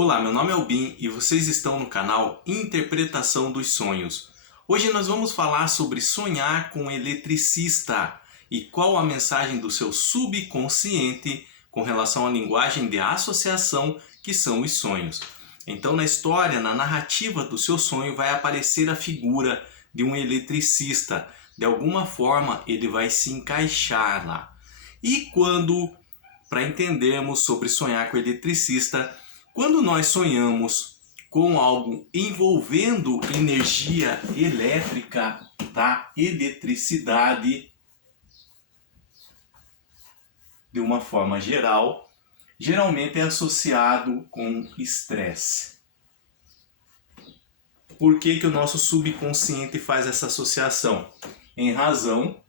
Olá, meu nome é Albin e vocês estão no canal Interpretação dos Sonhos. Hoje nós vamos falar sobre sonhar com um eletricista e qual a mensagem do seu subconsciente com relação à linguagem de associação que são os sonhos. Então, na história, na narrativa do seu sonho vai aparecer a figura de um eletricista. De alguma forma ele vai se encaixar lá. E para entendermos sobre sonhar com o eletricista, quando nós sonhamos com algo envolvendo energia elétrica, tá? Eletricidade, de uma forma geral, geralmente é associado com estresse. Por que o nosso subconsciente faz essa associação? Em razão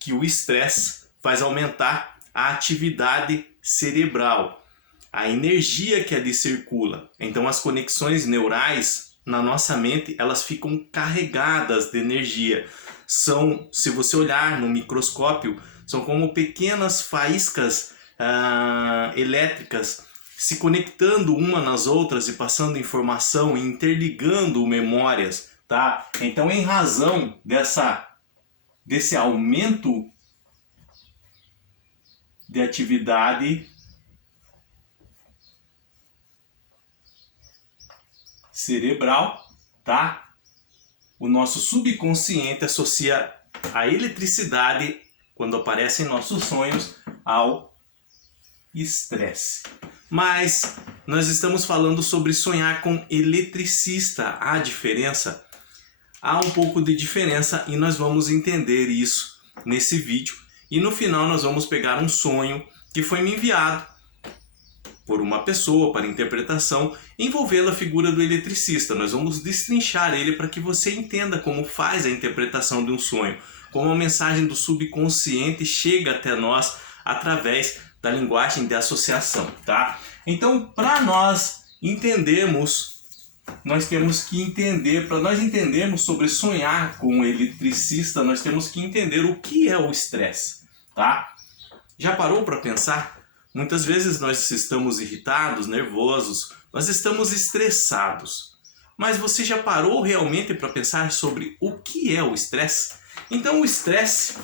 que o estresse faz aumentar a atividade cerebral, a energia que ali circula. Então as conexões neurais na nossa mente, elas ficam carregadas de energia. Se você olhar no microscópio, são como pequenas faíscas elétricas se conectando uma nas outras e passando informação e interligando memórias, tá? Então, em razão desse aumento de atividade cerebral, tá? O nosso subconsciente associa a eletricidade, quando aparece em nossos sonhos, ao estresse. Mas nós estamos falando sobre sonhar com eletricista. Há diferença? Há um pouco de diferença e nós vamos entender isso nesse vídeo. E no final nós vamos pegar um sonho que foi me enviado por uma pessoa para interpretação, envolvendo a figura do eletricista. Nós vamos destrinchar ele para que você entenda como faz a interpretação de um sonho, como a mensagem do subconsciente chega até nós através da linguagem de associação, tá? Então, para nós entendermos, nós temos que entender, para nós entendermos sobre sonhar com o eletricista, nós temos que entender o que é o estresse, tá? Já parou para pensar? Muitas vezes nós estamos irritados, nervosos, nós estamos estressados. Mas você já parou realmente para pensar sobre o que é o estresse? Então o estresse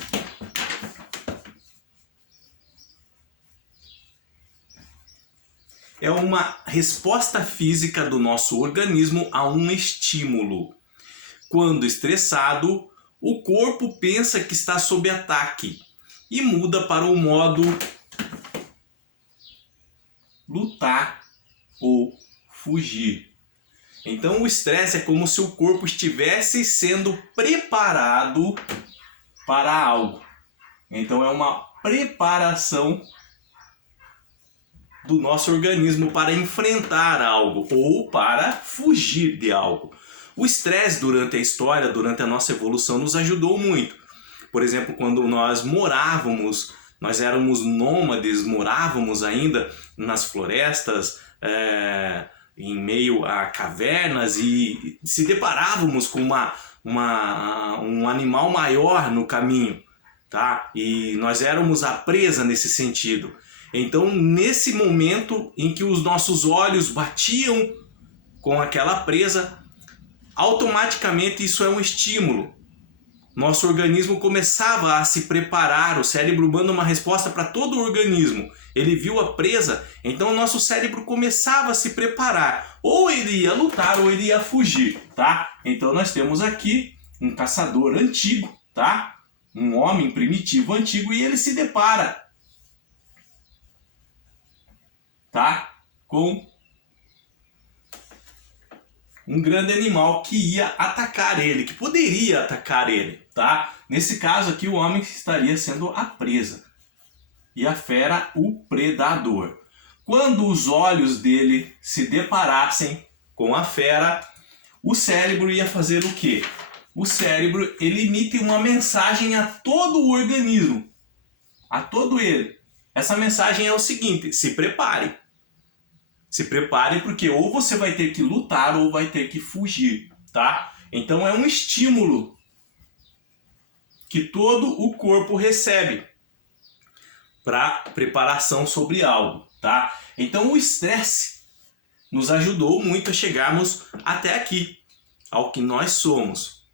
é uma resposta física do nosso organismo a um estímulo. Quando estressado, o corpo pensa que está sob ataque e muda para o modo lutar ou fugir. Então o estresse é como se o corpo estivesse sendo preparado para algo. Então é uma preparação do nosso organismo para enfrentar algo ou para fugir de algo. O estresse durante a história, durante a nossa evolução, nos ajudou muito. Por exemplo, quando nós éramos nômades, morávamos ainda nas florestas, em meio a cavernas e se deparávamos com um animal maior no caminho, tá? E nós éramos a presa nesse sentido. Então, nesse momento em que os nossos olhos batiam com aquela presa, automaticamente isso é um estímulo. Nosso organismo começava a se preparar, o cérebro manda uma resposta para todo o organismo. Ele viu a presa, então o nosso cérebro começava a se preparar. Ou ele ia lutar ou ele ia fugir, tá? Então nós temos aqui um caçador antigo, tá? Um homem primitivo antigo e ele se depara, tá? Com um grande animal que ia atacar ele, que poderia atacar ele, tá? Nesse caso aqui o homem estaria sendo a presa e a fera o predador. Quando os olhos dele se deparassem com a fera, o cérebro ia fazer o quê? O cérebro ele emite uma mensagem a todo o organismo, a todo ele. Essa mensagem é o seguinte: se prepare. Se prepare porque ou você vai ter que lutar ou vai ter que fugir, tá? Então é um estímulo que todo o corpo recebe para preparação sobre algo, tá? Então o estresse nos ajudou muito a chegarmos até aqui, ao que nós somos.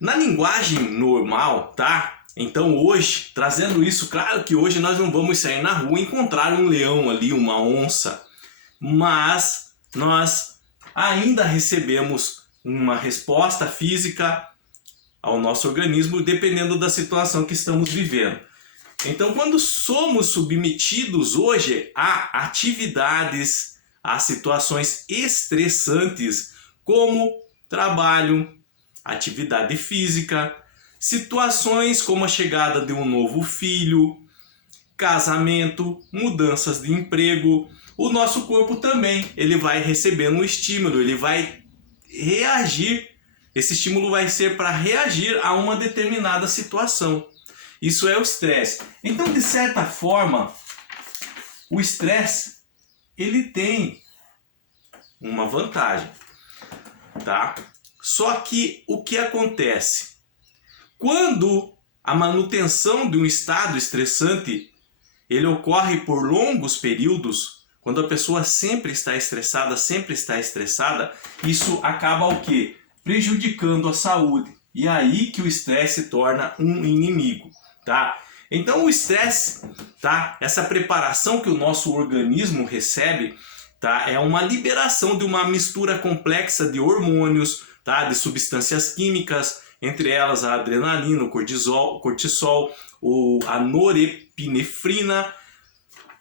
Na linguagem normal, tá? Então hoje, trazendo isso, claro que hoje nós não vamos sair na rua e encontrar um leão ali, uma onça, mas nós ainda recebemos uma resposta física ao nosso organismo dependendo da situação que estamos vivendo. Então, quando somos submetidos hoje a atividades, a situações estressantes, como trabalho, atividade física, situações como a chegada de um novo filho, casamento, mudanças de emprego, o nosso corpo também, ele vai recebendo um estímulo, ele vai reagir. Esse estímulo vai ser para reagir a uma determinada situação. Isso é o estresse. Então, de certa forma, o estresse, ele tem uma vantagem, tá? Só que o que acontece? Quando a manutenção de um estado estressante, ele ocorre por longos períodos, quando a pessoa sempre está estressada, isso acaba o quê? Prejudicando a saúde. E aí que o estresse se torna um inimigo, tá? Então o estresse, tá? Essa preparação que o nosso organismo recebe, tá? É uma liberação de uma mistura complexa de hormônios, tá? De substâncias químicas, entre elas a adrenalina, o cortisol, a norepinefrina,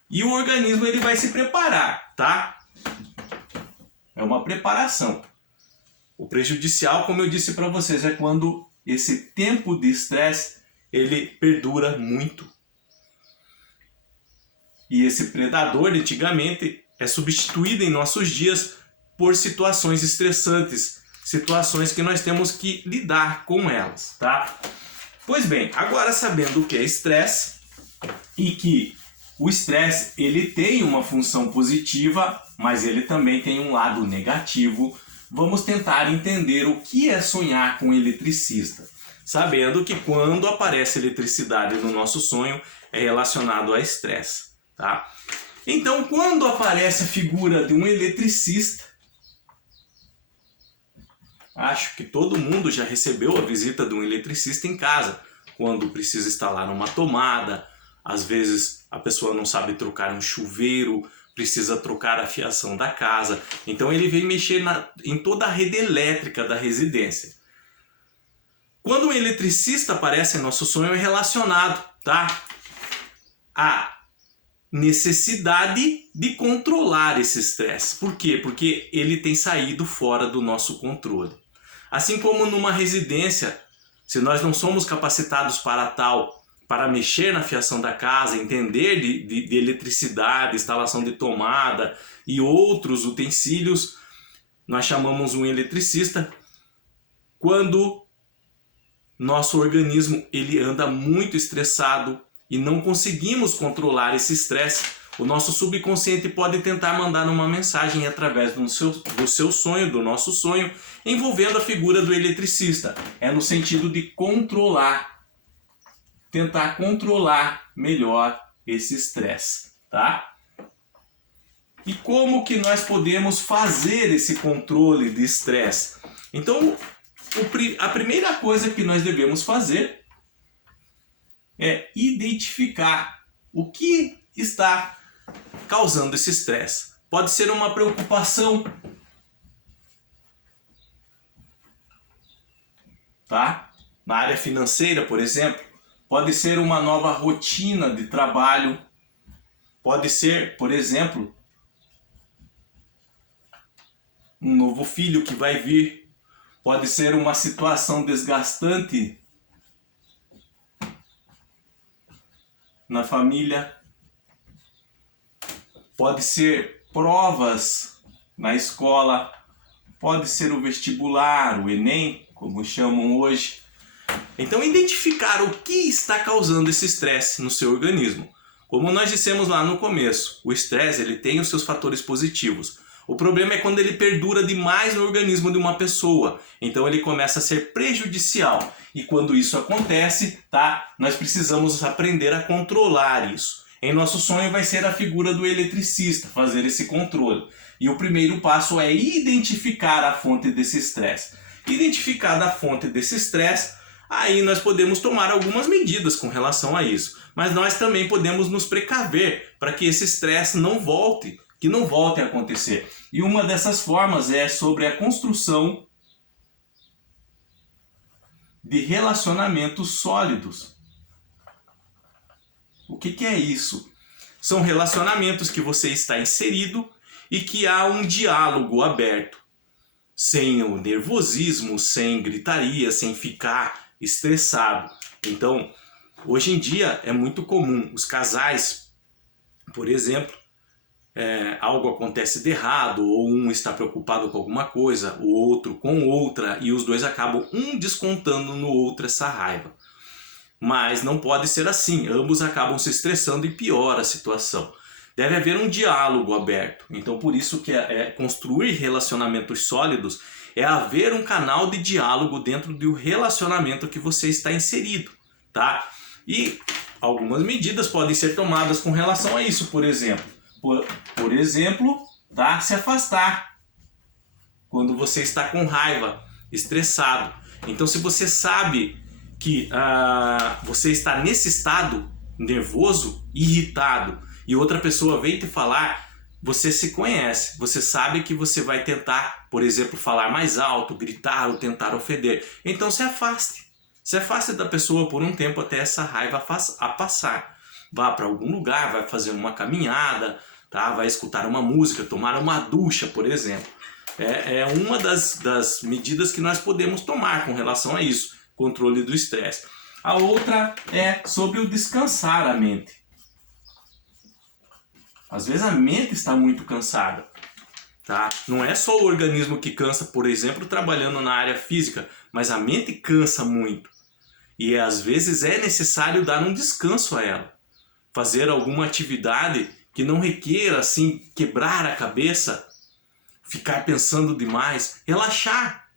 e o organismo ele vai se preparar, tá? É uma preparação. O prejudicial, como eu disse para vocês, é quando esse tempo de estresse ele perdura muito. E esse predador, antigamente, é substituído em nossos dias por situações estressantes, situações que nós temos que lidar com elas, tá? Pois bem, agora sabendo o que é estresse e que o estresse ele tem uma função positiva, mas ele também tem um lado negativo, vamos tentar entender o que é sonhar com um eletricista, sabendo que quando aparece eletricidade no nosso sonho é relacionado a estresse, tá? Então, quando aparece a figura de um eletricista, acho que todo mundo já recebeu a visita de um eletricista em casa, quando precisa instalar uma tomada, às vezes a pessoa não sabe trocar um chuveiro, precisa trocar a fiação da casa, então ele vem mexer em toda a rede elétrica da residência. Quando um eletricista aparece em nosso sonho é relacionado, tá? A necessidade de controlar esse estresse. Por quê? Porque ele tem saído fora do nosso controle. Assim como numa residência, se nós não somos capacitados para tal, para mexer na fiação da casa, entender de eletricidade, instalação de tomada e outros utensílios, nós chamamos um eletricista. Quando nosso organismo ele anda muito estressado e não conseguimos controlar esse estresse, o nosso subconsciente pode tentar mandar uma mensagem através do seu sonho, do nosso sonho, envolvendo a figura do eletricista. É no sentido de controlar, tentar controlar melhor esse estresse, tá? E como que nós podemos fazer esse controle de estresse? Então, a primeira coisa que nós devemos fazer é identificar o que está causando esse estresse. Pode ser uma preocupação, tá? Na área financeira, por exemplo, pode ser uma nova rotina de trabalho, pode ser, por exemplo, um novo filho que vai vir, pode ser uma situação desgastante na família, pode ser provas na escola, pode ser o vestibular, o Enem, como chamam hoje. Então, identificar o que está causando esse estresse no seu organismo. Como nós dissemos lá no começo, o estresse ele tem os seus fatores positivos. O problema é quando ele perdura demais no organismo de uma pessoa. Então ele começa a ser prejudicial. E quando isso acontece, tá? Nós precisamos aprender a controlar isso. Em nosso sonho vai ser a figura do eletricista, fazer esse controle. E o primeiro passo é identificar a fonte desse estresse. Identificada a fonte desse estresse, aí nós podemos tomar algumas medidas com relação a isso. Mas nós também podemos nos precaver para que esse estresse não volte, que não volte a acontecer. E uma dessas formas é sobre a construção de relacionamentos sólidos. O que é isso? São relacionamentos que você está inserido e que há um diálogo aberto, sem o nervosismo, sem gritaria, sem ficar estressado. Então, hoje em dia é muito comum os casais, por exemplo, algo acontece de errado, ou um está preocupado com alguma coisa, o outro com outra, e os dois acabam um descontando no outro essa raiva. Mas não pode ser assim, ambos acabam se estressando e piora a situação. Deve haver um diálogo aberto. Então por isso que construir relacionamentos sólidos é haver um canal de diálogo dentro do relacionamento que você está inserido, tá? E algumas medidas podem ser tomadas com relação a isso, por exemplo. Por exemplo, tá? Se afastar quando você está com raiva, estressado. Então se você sabe que você está nesse estado nervoso, irritado, e outra pessoa vem te falar, você se conhece, você sabe que você vai tentar, por exemplo, falar mais alto, gritar ou tentar ofender. Então se afaste. Se afaste da pessoa por um tempo até essa raiva passar. Vá para algum lugar, vai fazer uma caminhada, tá? Vai escutar uma música, tomar uma ducha, por exemplo. É uma das medidas que nós podemos tomar com relação a isso. Controle do estresse. A outra é sobre o descansar a mente. Às vezes a mente está muito cansada, tá? Não é só o organismo que cansa, por exemplo, trabalhando na área física, mas a mente cansa muito. E às vezes é necessário dar um descanso a ela. Fazer alguma atividade que não requeira assim quebrar a cabeça, ficar pensando demais, relaxar.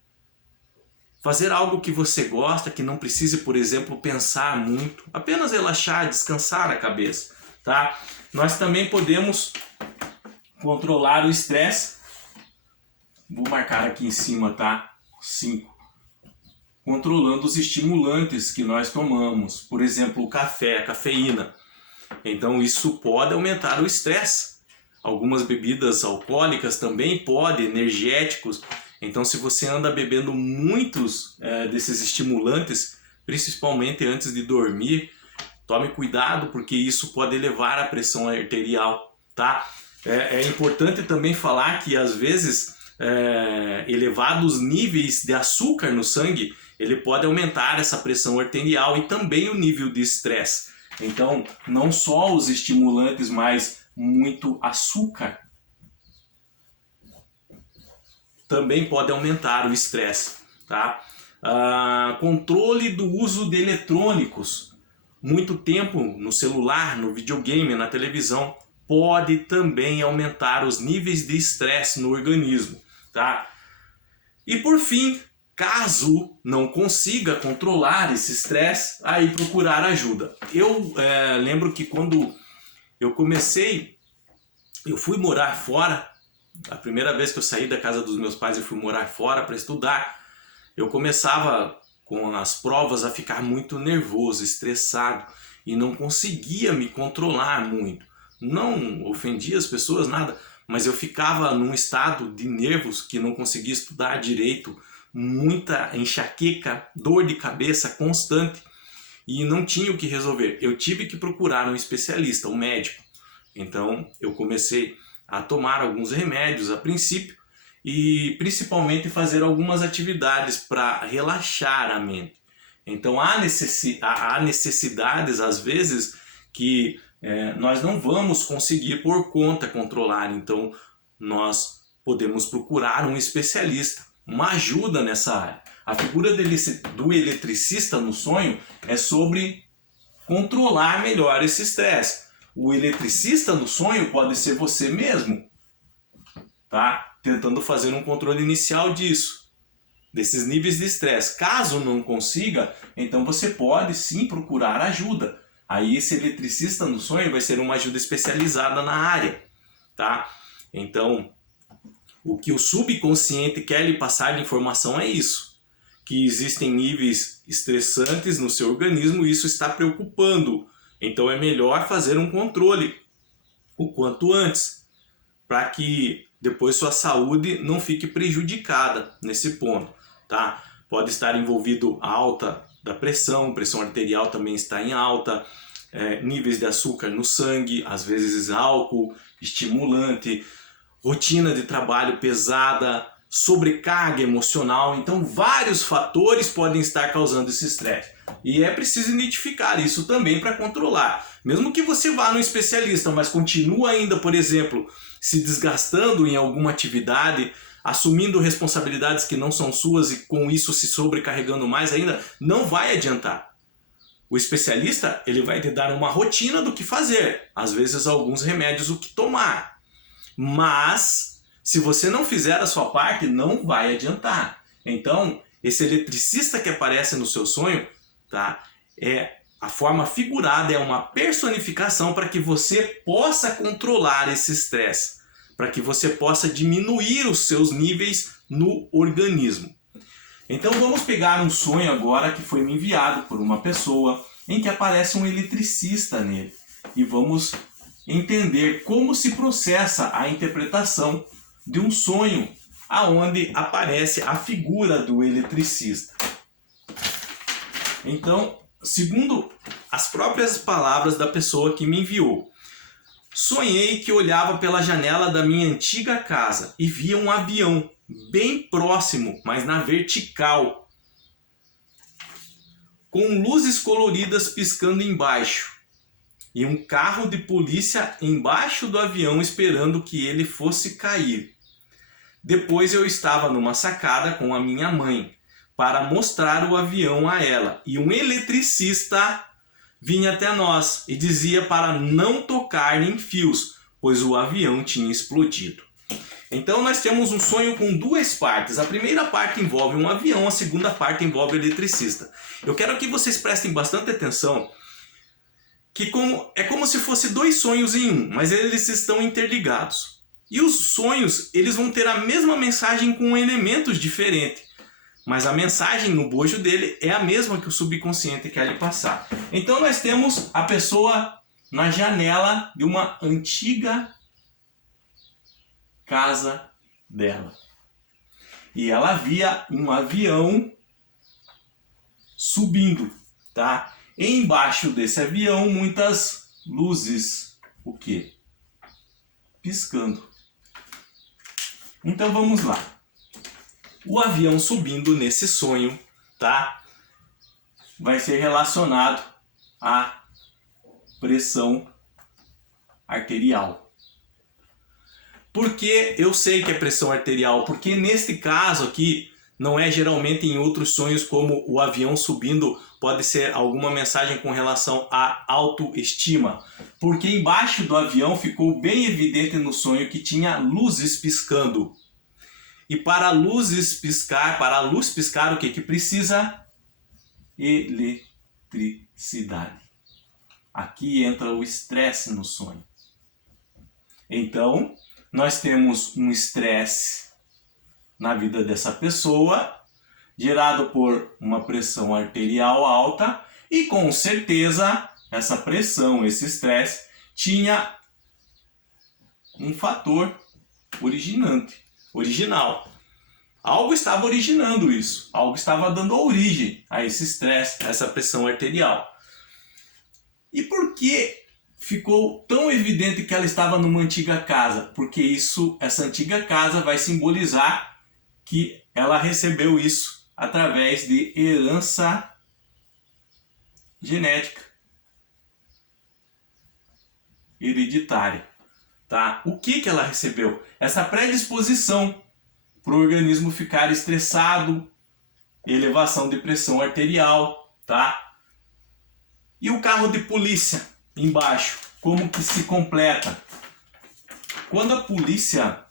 Fazer algo que você gosta, que não precise, por exemplo, pensar muito. Apenas relaxar, descansar a cabeça, tá? Nós também podemos controlar o estresse. Vou marcar aqui em cima, tá? 5. Controlando os estimulantes que nós tomamos. Por exemplo, o café, a cafeína. Então isso pode aumentar o estresse. Algumas bebidas alcoólicas também podem, energéticos. Então se você anda bebendo muitos desses estimulantes, principalmente antes de dormir, tome cuidado porque isso pode elevar a pressão arterial, tá? É importante também falar que às vezes elevados níveis de açúcar no sangue, ele pode aumentar essa pressão arterial e também o nível de estresse. Então não só os estimulantes, mas muito açúcar também pode aumentar o estresse, tá? Controle do uso de eletrônicos, muito tempo no celular, no videogame, na televisão, pode também aumentar os níveis de estresse no organismo, tá? E por fim, caso não consiga controlar esse estresse, aí procurar ajuda. Eu lembro que quando eu fui morar fora. A primeira vez que eu saí da casa dos meus pais e fui morar fora para estudar, eu começava com as provas a ficar muito nervoso, estressado e não conseguia me controlar muito. Não ofendia as pessoas, nada, mas eu ficava num estado de nervos que não conseguia estudar direito, muita enxaqueca, dor de cabeça constante e não tinha o que resolver. Eu tive que procurar um especialista, um médico. Então eu comecei a tomar alguns remédios a princípio e principalmente fazer algumas atividades para relaxar a mente. Então há necessidades às vezes que nós não vamos conseguir por conta controlar, então nós podemos procurar um especialista, uma ajuda nessa área. A figura do eletricista no sonho é sobre controlar melhor esse estresse. O eletricista no sonho pode ser você mesmo, tá? Tentando fazer um controle inicial disso, desses níveis de estresse. Caso não consiga, então você pode sim procurar ajuda. aí esse eletricista no sonho vai ser uma ajuda especializada na área, tá? Então, o que o subconsciente quer lhe passar de informação é isso, que existem níveis estressantes no seu organismo e isso está preocupando. Então é melhor fazer um controle o quanto antes, para que depois sua saúde não fique prejudicada nesse ponto, tá? Pode estar envolvido a alta da pressão arterial também está em alta, níveis de açúcar no sangue, às vezes álcool, estimulante, rotina de trabalho pesada, sobrecarga emocional. Então vários fatores podem estar causando esse estresse. E é preciso identificar isso também para controlar. Mesmo que você vá no especialista, mas continua ainda, por exemplo, se desgastando em alguma atividade, assumindo responsabilidades que não são suas e com isso se sobrecarregando mais ainda, não vai adiantar. O especialista, ele vai te dar uma rotina do que fazer, às vezes alguns remédios o que tomar. Mas se você não fizer a sua parte, não vai adiantar. Então, esse eletricista que aparece no seu sonho, tá? A forma figurada é uma personificação para que você possa controlar esse estresse, para que você possa diminuir os seus níveis no organismo. Então vamos pegar um sonho agora que foi me enviado por uma pessoa em que aparece um eletricista nele e vamos entender como se processa a interpretação de um sonho aonde aparece a figura do eletricista. Então, segundo as próprias palavras da pessoa que me enviou, sonhei que olhava pela janela da minha antiga casa e via um avião bem próximo, mas na vertical, com luzes coloridas piscando embaixo e um carro de polícia embaixo do avião esperando que ele fosse cair. Depois eu estava numa sacada com a minha mãe para mostrar o avião a ela e um eletricista vinha até nós e dizia para não tocar em fios, pois o avião tinha explodido. Então nós temos um sonho com duas partes. A primeira parte envolve um avião, a segunda parte envolve o eletricista. Eu quero que vocês prestem bastante atenção, que é como se fosse dois sonhos em um, mas eles estão interligados. E os sonhos, eles vão ter a mesma mensagem com elementos diferentes. Mas a mensagem no bojo dele é a mesma que o subconsciente quer lhe passar. Então nós temos a pessoa na janela de uma antiga casa dela. E ela via um avião subindo, tá? Embaixo desse avião muitas luzes, o quê? Piscando. Então vamos lá. O avião subindo nesse sonho, tá? Vai ser relacionado à pressão arterial. Por que eu sei que é pressão arterial? Porque neste caso aqui, não é geralmente em outros sonhos como o avião subindo, pode ser alguma mensagem com relação à autoestima. Porque embaixo do avião ficou bem evidente no sonho que tinha luzes piscando. E para a luz piscar, o que precisa? Eletricidade. Aqui entra o estresse no sonho. Então, nós temos um estresse na vida dessa pessoa, gerado por uma pressão arterial alta, e com certeza essa pressão, esse estresse, tinha um fator original. Algo estava originando isso, algo estava dando origem a esse estresse, a essa pressão arterial. E por que ficou tão evidente que ela estava numa antiga casa? Porque essa antiga casa vai simbolizar que ela recebeu isso através de herança genética, hereditária. Tá? O que ela recebeu? Essa predisposição para o organismo ficar estressado, elevação de pressão arterial, tá? E o carro de polícia embaixo, como que se completa? Quando a polícia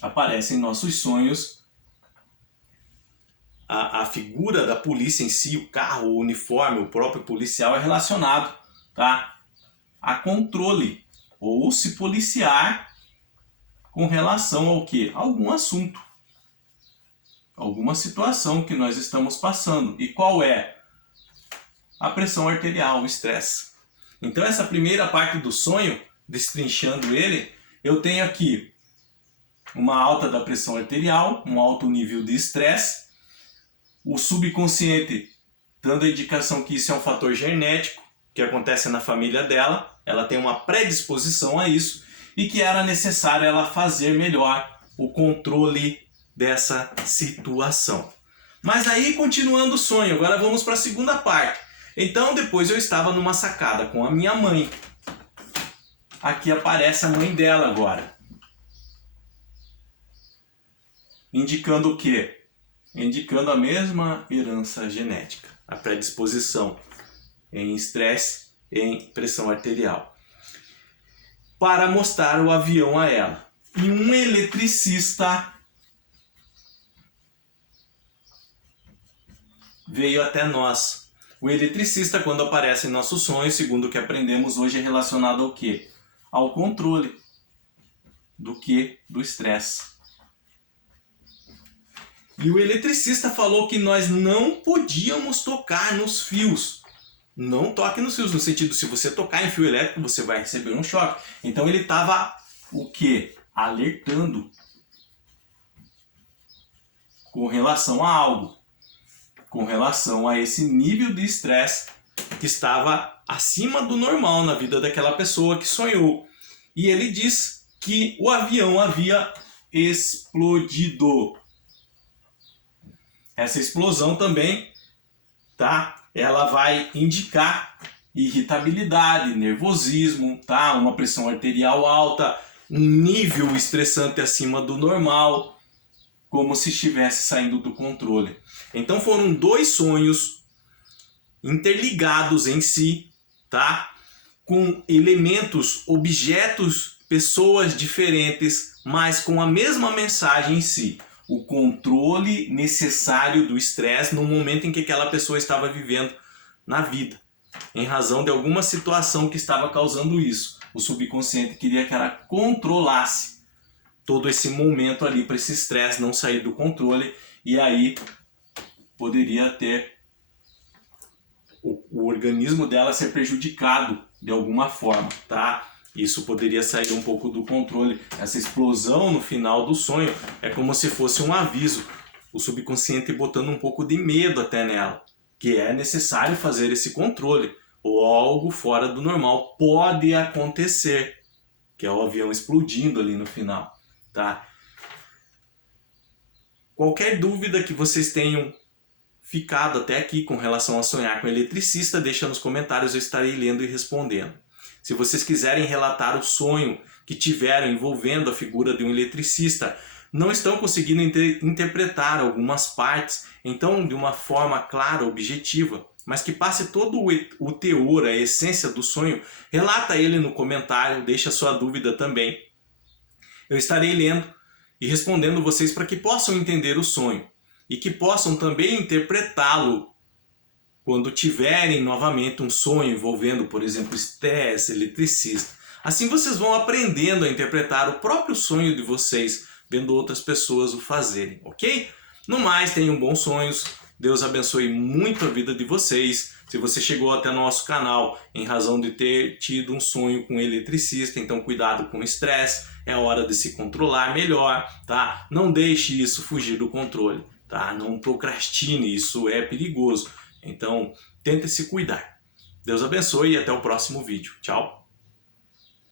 aparece em nossos sonhos, a figura da polícia em si, o carro, o uniforme, o próprio policial é relacionado, tá, a controle ou se policiar com relação ao quê? Algum assunto, alguma situação que nós estamos passando. E qual é? A pressão arterial, o estresse. Então essa primeira parte do sonho, destrinchando ele, eu tenho aqui uma alta da pressão arterial, um alto nível de estresse, o subconsciente dando a indicação que isso é um fator genético, que acontece na família dela, ela tem uma predisposição a isso, e que era necessário ela fazer melhor o controle dessa situação. Mas aí, continuando o sonho, agora vamos para a segunda parte. Então, depois eu estava numa sacada com a minha mãe. Aqui aparece a mãe dela agora. Indicando o quê? Indicando a mesma herança genética, a predisposição em estresse, em pressão arterial. Para mostrar o avião a ela. E um eletricista veio até nós. O eletricista, quando aparece em nossos sonhos, segundo o que aprendemos hoje, é relacionado ao quê? Ao controle. Do quê? Do estresse. E o eletricista falou que nós não podíamos tocar nos fios. Não toque nos fios, no sentido, se você tocar em fio elétrico, você vai receber um choque. Então ele estava, o quê? Alertando com relação a algo. Com relação a esse nível de estresse que estava acima do normal na vida daquela pessoa que sonhou. E ele diz que o avião havia explodido. Essa explosão também, tá? Ela vai indicar irritabilidade, nervosismo, tá? Uma pressão arterial alta, um nível estressante acima do normal, como se estivesse saindo do controle. Então foram dois sonhos interligados em si, tá? Com elementos, objetos, pessoas diferentes, mas com a mesma mensagem em si. O controle necessário do estresse no momento em que aquela pessoa estava vivendo na vida, em razão de alguma situação que estava causando isso. O subconsciente queria que ela controlasse todo esse momento ali para esse estresse não sair do controle, e aí poderia ter o organismo dela ser prejudicado de alguma forma, tá? Isso poderia sair um pouco do controle. Essa explosão no final do sonho é como se fosse um aviso. O subconsciente botando um pouco de medo até nela. Que é necessário fazer esse controle. Ou algo fora do normal pode acontecer. Que é o avião explodindo ali no final. Tá? Qualquer dúvida que vocês tenham ficado até aqui com relação a sonhar com eletricista, deixa nos comentários, eu estarei lendo e respondendo. Se vocês quiserem relatar o sonho que tiveram envolvendo a figura de um eletricista, não estão conseguindo interpretar algumas partes, então de uma forma clara, objetiva, mas que passe todo o teor, a essência do sonho, relata ele no comentário, deixa sua dúvida também. Eu estarei lendo e respondendo vocês para que possam entender o sonho e que possam também interpretá-lo quando tiverem novamente um sonho envolvendo, por exemplo, estresse, eletricista. Assim vocês vão aprendendo a interpretar o próprio sonho de vocês, vendo outras pessoas o fazerem, ok? No mais, tenham bons sonhos, Deus abençoe muito a vida de vocês. Se você chegou até nosso canal em razão de ter tido um sonho com eletricista, então cuidado com o estresse, é hora de se controlar melhor, tá? Não deixe isso fugir do controle, tá? Não procrastine, isso é perigoso. Então, tente se cuidar. Deus abençoe e até o próximo vídeo. Tchau!